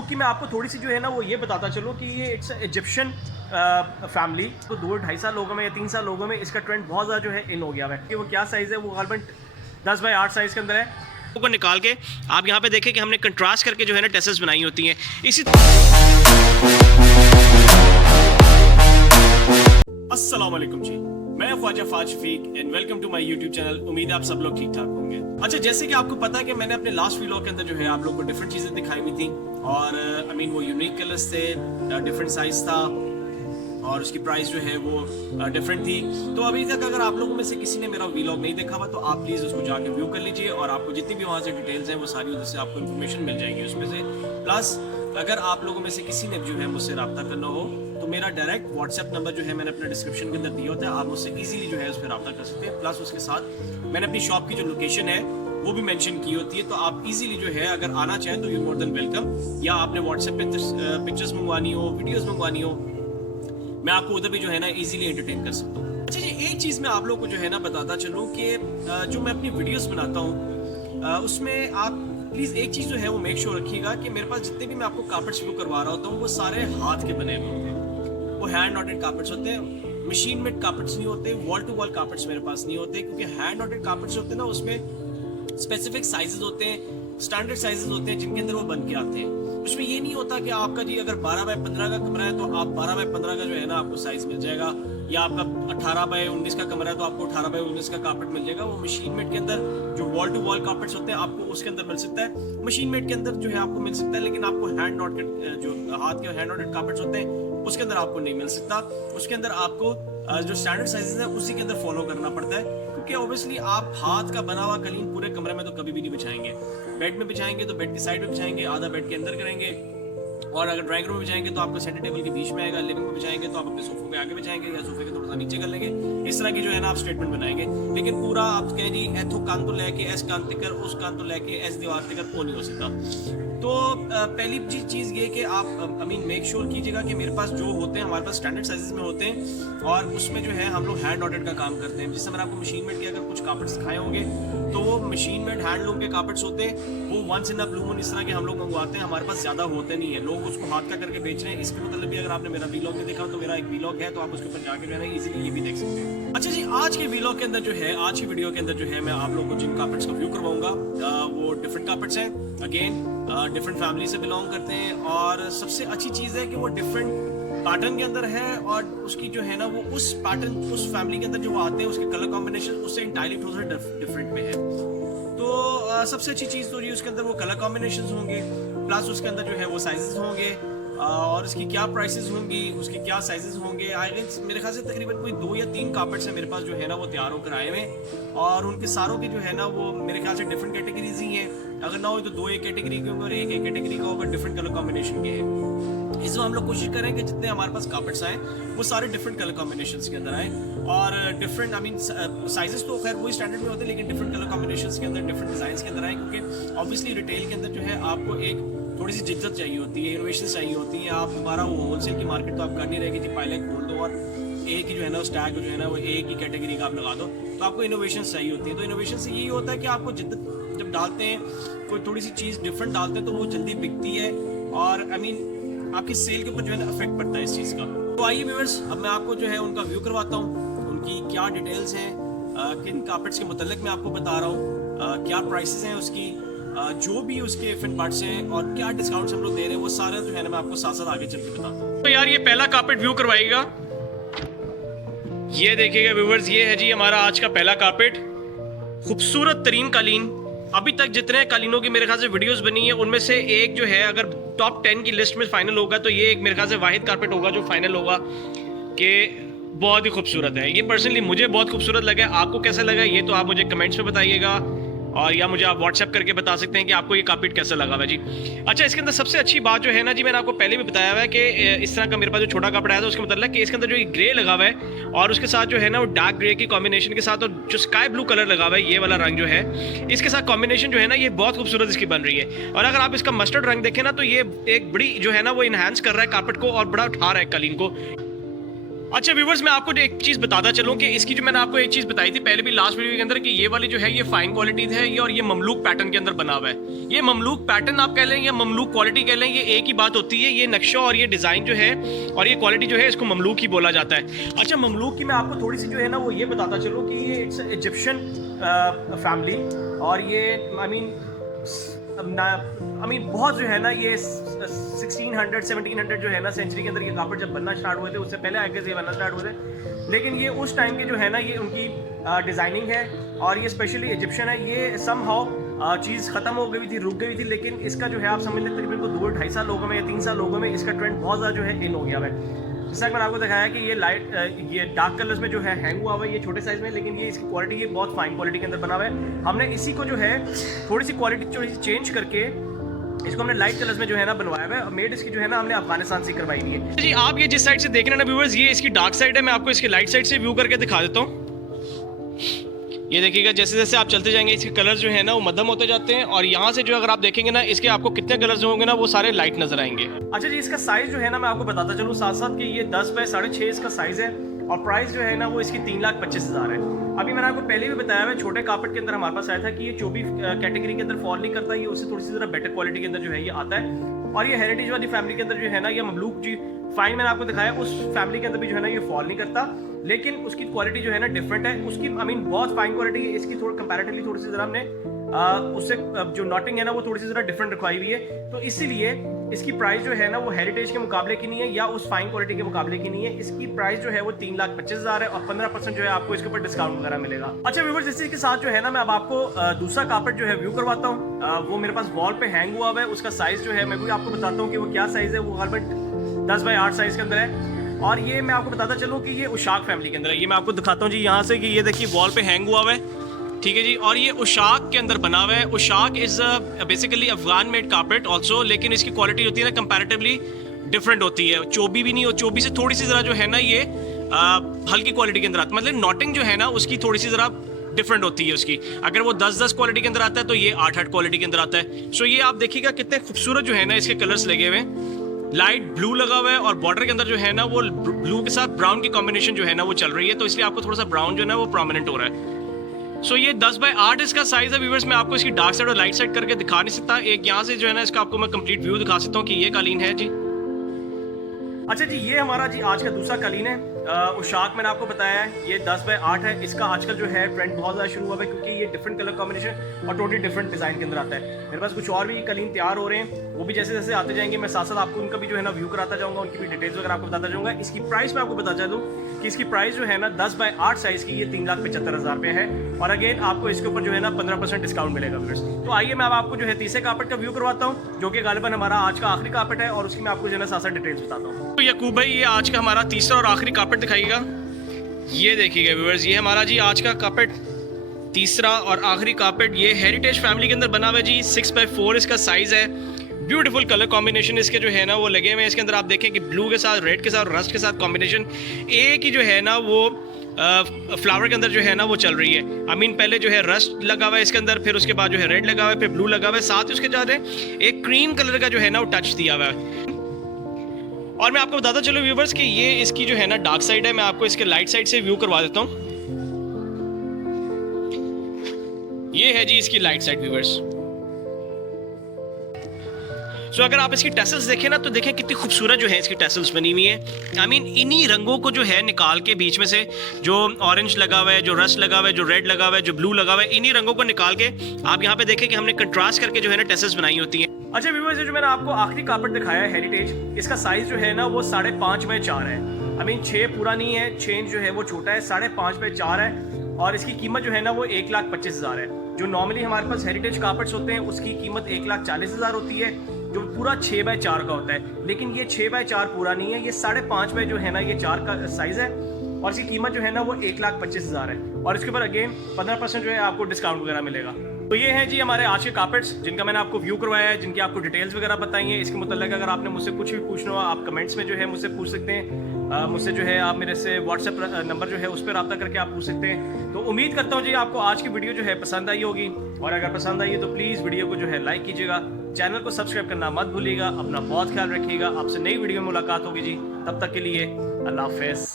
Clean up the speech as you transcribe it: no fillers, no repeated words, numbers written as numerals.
Look की मैं आपको थोड़ी सी जो है ना वो ये बताता चलूँ कि ये इट्स इजिप्शियन फैमिली। तो 2-2.5 साल लोगों में या 3 साल लोगों में इसका ट्रेंड बहुत ज़्यादा जो है इन हो गया है कि वो क्या साइज़ है, वो गलबन 10 बाई 8 साइज़ के अंदर है। को निकाल के आप यहाँ पे देखें कि हमने कंट्रास्ट करके जो है ना टेसेस बनाई होती हैं। इसी अस्सलाम वालेकुम जी, मैं Khwaja Faz Shafiq and welcome to my YouTube channel. उम्मीद है आप सब लोग ठीक ठाक होंगे। अच्छा, जैसे कि आपको पता है कि मैंने अपने लास्ट व्लॉग के अंदर जो है आप लोगों को डिफरेंट चीज़ें दिखाई हुई थी और वो यूनिक कलर्स थे, डिफरेंट साइज था और उसकी प्राइस जो है वो डिफरेंट थी। तो अभी तक अगर आप लोगों में से किसी ने मेरा व्लॉग नहीं देखा हुआ तो आप प्लीज़ उसको जाके व्यू कर लीजिए और आपको जितनी भी वहाँ से डिटेल्स हैं वो सारी उधर से आपको इन्फॉर्मेशन मिल जाएगी उसमें से। प्लस अगर आप लोगों में से किसी ने जो है मुझसे रब्ता करना हो तो मेरा डायरेक्ट व्हाट्सएप नंबर जो है मैंने अपने डिस्क्रिप्शन के अंदर दिया होता है, आप मुझसे इजीली जो है उस पर रब्ता कर सकते हैं। प्लस उसके साथ मैंने अपनी शॉप की जो लोकेशन है वो भी मेंशन की होती है, तो आप इजीली जो है अगर आना चाहें तो यू मोर देन वेलकम। या आपने व्हाट्सएप पे पिक्चर्स मंगवानी हो, वीडियोस मंगवानी हो, मैं आपको उधर भी जो है ना इजीली एंटरटेन कर सकता हूँ। अच्छा जी, एक चीज़ मैं आप लोगों को जो है ना बताता चलूँ कि जो मैं अपनी वीडियोस बनाता हूँ उसमें आप प्लीज़ एक चीज़ जो है वो मेक श्योर रखिएगा कि मेरे पास जितने भी मैं आपको कार्पेट्स व्यू करवा रहा होता हूँ वो सारे हाथ के बने हुए होते हैं, वो हैंड नॉटेड कार्पेट्स होते हैं, मशीन मेड कार्पेट्स नहीं होते, वॉल टू वॉल कार्पेट्स मेरे पास नहीं होते, क्योंकि हैंड नॉटेड कार्पेट्स होते हैं ना उसमें स्पेसिफिक साइजेस होते हैं, स्टैंडर्ड साइजेस होते हैं जिनके अंदर वो बन के आते हैं। उसमें ये नहीं होता कि आपका जी अगर 12 बाय 15 का कमरा है तो आप 12 बाय 15 का जो है ना आपको साइज मिल जाएगा, या आपका 18 बाय 19 का कमरा है तो आपको 18 बाय 19 का कार्पेट मिल जाएगा। वो मशीन मेड के अंदर जो वॉल टू वॉल कार्पेट्स होते हैं आपको उसके अंदर मिल सकता है, मशीन मेड के अंदर जो है आपको मिल सकता है, लेकिन आपको हैंड नॉटेड जो हाथ के हैंड नॉटेड कार्पेट्स होते हैं उसके अंदर आपको नहीं मिल सकता। उसके अंदर आपको जो स्टैंडर्ड साइजेस है उसी के अंदर फॉलो करना पड़ता है, क्योंकि ऑब्वियसली आप हाथ का बना हुआ कलीन पूरे कमरे में तो कभी भी नहीं बिछाएंगे। बेड में बिछाएंगे तो बेड की साइड में बिछाएंगे, आधा बेड के अंदर करेंगे, और अगर ड्राइंग रूम में बिछाएंगे तो आपको सेंटर टेबल के बीच में आएगा, लिविंग में बिछाएंगे तो आप अपने सोफे पे आगे बिछाएंगे या सोफे के थोड़ा सा नीचे कर लेंगे। इस तरह की जो है ना आप स्टेटमेंट बनाएंगे, लेकिन पूरा आप कहें जी एथो कान तो लेके एस कान तक उस कान तो लेके एस दीवार तक वो नहीं हो सकता। तो पहली चीज़ ये कि आप मेक श्योर कीजिएगा कि मेरे पास जो होते हैं हमारे पास स्टैंडर्ड साइजेस में होते हैं और उसमें जो है हम लोग हैंड नॉटेड का काम करते हैं। जिससे मैंने आपको मशीन मेड के अगर कुछ कार्पेट्स दिखाए होंगे तो वो मशीन मेड हैंडलूम के कार्पेट्स होते हैं, वो once in a blue moon इस तरह के हम लोग मंगवाते हैं, हमारे पास ज़्यादा होते नहीं है, लोग उसको हाथ का करके बेच रहे हैं। इसके मतलब भी अगर आपने मेरा वीलॉग नहीं देखा तो मेरा एक वीलॉग है, तो आप उसके ऊपर जाकर जो है ना इजीली ये भी देख सकते हैं। अच्छा जी, आज के वीलॉग के अंदर जो है, आज की वीडियो के अंदर जो है मैं आप लोगों को जिन कार्पेट्स का व्यू करवाऊंगा वो डिफरेंट कार्पेट्स हैं, अगेन डिफरेंट फैमिली से बिलोंग करते हैं, और सबसे अच्छी चीज़ है कि वो डिफरेंट पैटर्न के अंदर है और उसकी जो है ना वो उस पैटर्न उस फैमिली के अंदर जो आते हैं उसके कलर कॉम्बिनेशन उससे इंटायरली थोड़ा डिफरेंट में है। तो सबसे अच्छी चीज़ तो ये उसके अंदर वो कलर कॉम्बिनेशन होंगे, प्लस उसके अंदर जो है वो साइजेस होंगे और उसकी क्या प्राइसेस होंगी, उसके क्या साइजेस होंगे। आई गेस मेरे ख्याल से तकरीबन कोई 2 या 3 कार्पेट्स हैं मेरे पास जो है ना वो तैयार होकर आए हुए, और उनके सारों के जो है ना वो मेरे ख्याल से डिफरेंट कैटेगरीज ही हैं। अगर ना हो तो 2 एक कैटेगरी के होंगे और एक कैटेगरी का होगा डिफरेंट कलर कॉम्बिनेशन के हैं। इसमें हम लोग कोशिश करें कि जितने हमारे पास कार्पेट्स आए वो सारे डिफरेंट कलर कॉम्बिनेशंस के अंदर आए, और डिफरेंट साइजेस तो खैर वही स्टैंडर्ड में होते हैं, लेकिन डिफरेंट कलर कॉम्बिनेशंस के अंदर डिफरेंट डिजाइन के अंदर आए, क्योंकि ऑब्वियसली रिटेल के अंदर जो है आपको एक थोड़ी सी जिद्दत चाहिए होती है, इनोवेशन चाहिए होती है। आप दोबारा वो होलसेल की मार्केट तो आप कर नहीं रहे कि पहले खोल दो और एक ही जो है ना उस टैग जो है ना वो एक ही कैटेगरी का आप लगा दो, तो आपको इनोवेशन चाहिए होती है। तो इनोवेशन से यही होता है कि आपको जिद्दत जब डालते हैं कोई थोड़ी सी चीज़ डिफरेंट डालते हैं तो वो जल्दी बिकती है, और आपकी सेल के ऊपर जो है ना अफेक्ट पड़ता है इस चीज़ का। तो आइए व्यूअर्स, अब मैं आपको जो है उनका व्यू करवाता हूँ, उनकी क्या डिटेल्स हैं, किन कार्पेट्स के मुतल्लिक मैं आपको बता रहा हूँ, क्या प्राइसेस हैं उसकी, जो भी उसके फिट पार्ट्स हैं और क्या डिस्काउंट्स हम लोग दे रहे हैं, वो सारा जो है ना मैं आपको साथ साथ आगे चल के बताता हूँ। तो यार ये पहला कार्पेट व्यू करवाइएगा, ये देखिएगा व्यूअर्स, ये है जी हमारा आज का पहला कार्पेट। खूबसूरत तरीन कालीन, अभी तक जितने कालीनों की मेरे ख्याल से वीडियोस बनी है उनमें से एक जो है अगर टॉप 10 की लिस्ट में फाइनल होगा तो ये एक मेरे ख्याल से वाहिद कार्पेट होगा जो फाइनल होगा, कि बहुत ही खूबसूरत है। ये पर्सनली मुझे बहुत खूबसूरत लगा, आपको कैसा लगा ये तो आप मुझे कमेंट्स में बताइएगा, और या मुझे आप व्हाट्सएप करके बता सकते हैं कि आपको ये कार्पेट कैसा लगा हुआ जी। अच्छा, इसके अंदर सबसे अच्छी बात जो है ना जी, मैंने आपको पहले भी बताया हुआ है कि इस तरह का मेरे पास जो छोटा कपड़ा है तो उसका मतलब कि इसके अंदर जो ये ग्रे लगा हुआ है और उसके साथ जो है ना वो डार्क ग्रे की कॉम्बिनेशन के साथ और जो स्काई ब्लू कलर लगा हुआ है, ये वाला रंग जो है इसके साथ कॉम्बिनेशन जो है ना ये बहुत खूबसूरत इसकी बन रही है। और अगर आप इसका मस्टर्ड रंग देखें ना तो ये एक बड़ी जो है ना वो इनहेंस कर रहा है कार्पेट को और बड़ा उठा रहा है कालीन को। अच्छा व्यूवर्स, मैं आपको एक चीज़ बताता चलूं कि इसकी जो मैंने आपको एक चीज़ बताई थी पहले भी लास्ट वीडियो के अंदर कि ये वाली जो है ये फाइन क्वालिटी है ये, और ये ममलूक पैटर्न के अंदर बना हुआ है। ये ममलूक पैटर्न आप कह लें या ममलूक क्वालिटी कह लें, ये एक ही बात होती है। ये नक्शा और ये डिज़ाइन जो है और ये क्वालिटी जो है इसको ममलूक ही बोला जाता है। अच्छा, ममलूक की मैं आपको थोड़ी सी जो है ना वो ये बताता चलूँ कि ये इट्स इजिप्शियन फैमिली, और ये आई मीन बहुत जो है ना ये 1600 1700 जो है ना सेंचुरी के अंदर ये कापड़ जब बनना स्टार्ट हुए थे, उससे पहले आगे से बनना स्टार्ट हुए थे, लेकिन ये उस टाइम के जो है ना ये उनकी डिज़ाइनिंग है और ये स्पेशली इजिप्शियन है। ये समहाउ चीज़ ख़त्म हो गई थी, रुक गई थी, लेकिन इसका जो है आप समझ लेते तकरीबन 2-2.5 साल लोगों में या 3 साल लोगों में इसका ट्रेंड बहुत ज़्यादा जो है इन हो गया है। जैसा कि मैंने आपको दिखाया कि ये लाइट ये डार्क कलर्स में जो है हैंग हुआ हुआ है, ये छोटे साइज़ में, लेकिन ये इसकी क्वालिटी ये बहुत फाइन क्वालिटी के अंदर बना हुआ है। हमने इसी को जो है थोड़ी सी क्वालिटी थोड़ी सी चेंज करके इसको हमने लाइट कलर्स में जो है ना बनवाया हुआ है। मेड इसकी जो है ना हमने अफगानिस्तान से करवाई हुई है। जी, आप ये जिस साइड से देख रहे हैं ना व्यूअर्स, ये इसकी डार्क साइड है। मैं आपको इसकी लाइट साइड से व्यू करके दिखा देता हूँ। ये देखिएगा, जैसे जैसे आप चलते जाएंगे इसके कलर्स जो है ना वो मध्यम होते जाते हैं, और यहाँ से जो अगर आप देखेंगे ना इसके आपको कितने कलर्स होंगे ना वो सारे लाइट नजर आएंगे। अच्छा जी, इसका साइज जो है ना मैं आपको बताता चलूँ साथ साथ कि ये 10 बाय 6.5 इसका साइज है, और प्राइस जो है ना वो इसकी 3,25,000 है। अभी मैंने आपको पहले भी बताया हुआ छोटे कार्पेट के अंदर हमारे पास आया था कि ये 24 कैटेगरी के अंदर फॉल नहीं करता, ये उससे थोड़ी सी जरा बेटर क्वालिटी के अंदर जो है ये आता है। और ये हेरिटेज वाली फैमिली के अंदर जो है ना ये ममलूक जी फाइन मैंने आपको दिखाया, उस फैमिली के अंदर भी जो है ना ये फॉल नहीं करता, लेकिन उसकी क्वालिटी जो है ना डिफरेंट है। उसकी बहुत फाइन क्वालिटी है, इसकी थोड़ी कंपैरेटिवली थोड़ी सी जरा हमने उससे जो नॉटिंग है ना वो थोड़ी सी जरा डिफरेंट रखवाई हुई है, तो इसीलिए इसकी प्राइस जो है ना वो हेरिटेज के मुकाबले की नहीं है या उस फाइन क्वालिटी के मुकाबले की नहीं है। इसकी प्राइस जो है वो 3,25,000 है, और 15% जो है आपको इसके ऊपर डिस्काउंट वगैरह मिलेगा। अच्छा व्यूअर्स, इसी के साथ जो है ना मैं अब आपको दूसरा कार्पेट जो है व्यू करवाता हूँ। वो मेरे पास वॉल पे हैंग हुआ हुआ है, उसका साइज जो है मैं भी आपको बताता हूँ कि वो क्या साइज है। वो कार्पेट 10 बाय 8 साइज के अंदर है, और ये मैं आपको बताता चलूँ कि ये उशाक फैमिली के अंदर है। ये मैं आपको दिखाता हूँ जी यहाँ से कि ये देखिए वॉल पे हैंग हुआ हुआ है, ठीक है जी, और ये उशाक के अंदर बना हुआ है। Ushak is basically Afghan made carpet also, लेकिन इसकी क्वालिटी होती है ना कंपैरेटिवली डिफरेंट होती है। चोबी भी नहीं हो, चोबी से थोड़ी सी ज़रा जो है ना ये हल्की क्वालिटी के अंदर आता है, मतलब नॉटिंग जो है ना उसकी थोड़ी सी ज़रा डिफरेंट होती है उसकी। अगर वो 10-10 क्वालिटी के अंदर आता है तो ये 8-8 क्वालिटी के अंदर आता है। सो ये आप देखिएगा कितने खूबसूरत जो है ना इसके कलर्स लगे हुए हैं। लाइट ब्लू लगा हुआ है, और बॉर्डर के अंदर जो है ना वो ब्लू के साथ ब्राउन की कॉम्बिनेशन जो है ना वो चल रही है, तो इसलिए आपको थोड़ा सा ब्राउन जो है ना वो प्रोमिनेंट हो रहा है। सो ये 10 बाय 8 इसका साइज है व्यूअर्स। मैं आपको इसकी डार्क साइड और लाइट साइड करके दिखा नहीं सकता, एक यहाँ से जो है ना इसका आपको मैं कंप्लीट व्यू दिखा सकता हूँ कि ये कालीन है जी। अच्छा जी, ये हमारा जी आज का दूसरा कालीन है। उशाक मैंने आपको बताया है, ये 10 बाय 8 है। इसका आजकल जो है ट्रेंड बहुत ज़्यादा शुरू हुआ है, क्योंकि ये डिफरेंट कलर कॉम्बिनेशन और टोटली डिफरेंट डिज़ाइन के अंदर आता है। मेरे पास कुछ और भी कालीन तैयार हो रहे हैं, वो भी जैसे जैसे आते जाएंगे मैं साथ साथ आपको उनका भी जो है ना व्यू कराता जाऊँगा, उनकी भी डिटेल्स वगैरह आपको बताता जाऊँगा। इसकी प्राइस मैं आपको बताता दूँ कि इसकी प्राइस जो है ना 10 बाय 8 साइज़ की ये 3,75,000 रुपये है, और अगेन आपको इसके ऊपर जो है ना 15% डिस्काउंट मिलेगा व्यूअर्स। तो आइए मैं अब आपको जो है तीसरे कार्पेट का व्यू करवाता हूँ, जो कि गालिबन हमारा आज का आखिरी कार्पेट है, और उसकी मैं आपको जो है ना साथ साथ डिटेल्स बताता हूँ। तो यकूब भाई, ये आज का हमारा तीसरा और आखिरी कार्पेट दिखाइएगा। ये देखिएगा व्यूअर्स, ये हमारा जी आज का कार्पेट तीसरा और आखिरी कार्पेट, ये हेरिटेज फैमिली के अंदर बना हुआ है जी। 6 बाय 4 इसका साइज़ है। ब्यूटीफुल कलर कॉम्बिनेशन इसके जो है ना वो लगे हुए हैं। इसके अंदर आप देखें कि ब्लू के साथ, रेड के साथ, रस्ट के साथ कॉम्बिनेशन एक ही जो है ना वो फ्लावर के अंदर जो है ना वो चल रही है। आई मीन पहले जो है रस्ट लगा हुआ है इसके अंदर, फिर उसके बाद जो है रेड लगा हुआ है, फिर ब्लू लगा हुआ है, साथ ही उसके साथ एक क्रीम कलर का जो है ना वो टच दिया हुआ है। और मैं आपको बताता चलूँ व्यूवर्स कि ये इसकी जो है ना डार्क साइड है। मैं आपको इसके लाइट साइड से व्यू करवा देता हूँ। ये है जी इसकी लाइट साइड व्यूवर्स। सो अगर आप इसकी टेसल्स देखें ना तो देखें कितनी खूबसूरत जो है इसकी टेसल्स बनी हुई है। आई मीन इन्हीं रंगों को जो है निकाल के बीच में से जो ऑरेंज लगा हुआ है, जो रस्ट लगा हुआ है, जो रेड लगा हुआ है, जो ब्लू लगा हुआ है, इन्हीं रंगों को निकाल के आप यहाँ पे देखें कि हमने कंट्रास्ट करके जो है ना टेसल्स बनाई होती हैं। अच्छा व्यूअर्स, जो मैंने आपको आखिरी कार्पेट दिखाया है हेरिटेज, इसका साइज जो है ना वो 5.5 बाय 4 है। आई मीन 6 पूरा नहीं है, 6 इंच जो है वो छोटा है, 5.5 बाय 4 है, और इसकी कीमत जो है ना वो 1,25,000 है। जो नॉर्मली हमारे पास हेरिटेज कार्पेट्स होते हैं उसकी कीमत 1,40,000 होती है, जो पूरा 6 बाय 4 का होता है। लेकिन ये 6 बाय 4 पूरा नहीं है, ये 5.5 बाय जो है ना ये 4 का साइज है, और इसकी कीमत जो है ना वो 1,25,000 है, और इसके ऊपर अगेन 15% जो है आपको डिस्काउंट वगैरह मिलेगा। तो ये हैं जी हमारे आज के कार्पेट्स, जिनका मैंने आपको व्यू करवाया है, जिनकी आपको डिटेल्स वगैरह बताई हैं। इसके मतलब अगर आपने मुझसे कुछ भी पूछना हो आप कमेंट्स में जो है मुझसे पूछ सकते हैं। मुझसे जो है आप मेरे से व्हाट्सएप नंबर जो है उस पर रब्ता करके आप पूछ सकते हैं। तो उम्मीद करता हूँ जी आपको आज की वीडियो जो है पसंद आई होगी, और अगर पसंद आई है तो प्लीज़ वीडियो को जो है लाइक कीजिएगा, चैनल को सब्सक्राइब करना मत भूलिएगा। अपना बहुत ख्याल रखिएगा। आपसे नई वीडियो में मुलाकात होगी जी, तब तक के लिए अल्लाह हाफ़िज़।